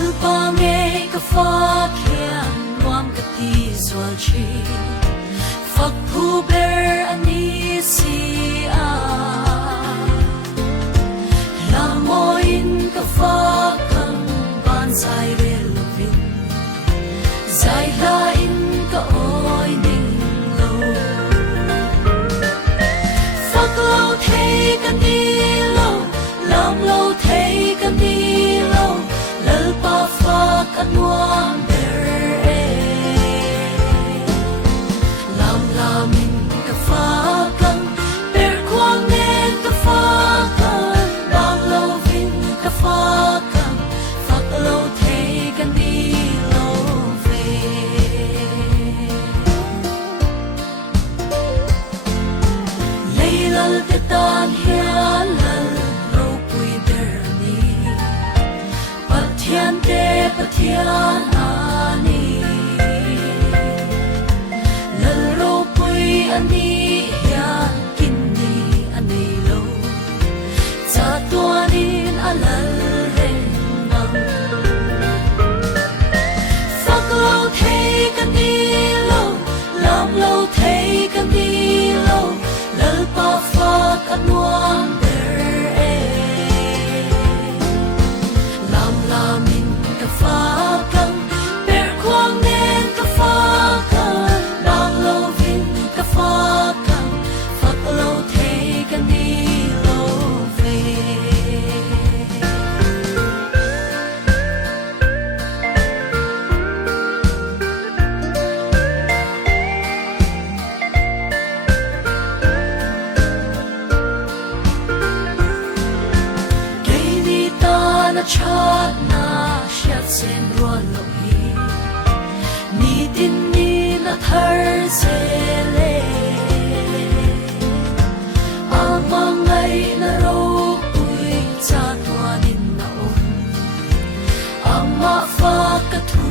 Lalpange ka fakyan wam ka tizwal chi Fakpuber anisi Lamoin ka fakang bansay relovin Zay lain ka oy ning lo Faklo thay ka nilo Lam lo thay ka nilo Lalpa fak anwam ber Lam lamin ka fakang ber kwang nen ka fakang Bang lo vin ka fakang Fak lo thay ka nilo ve Leilal te tan hian lal ro pui ber ni Pathian te pathian ani Lal ro pui ani hian kin ni ani lo Cha tuanin alal reng mang Fak lo thay ka ni lo Lam lo thay ka ni lo Lal pa fak anwam ber Lam lamin ka fakang ber kwang nen ka fakang Bang lo vin ka fakang Fak lo thay ka ni lo ve na chat na shat sen ruan lo hi ni tin ni na thar se le amangai na ro pui cha tuanin na om ama fa ka thu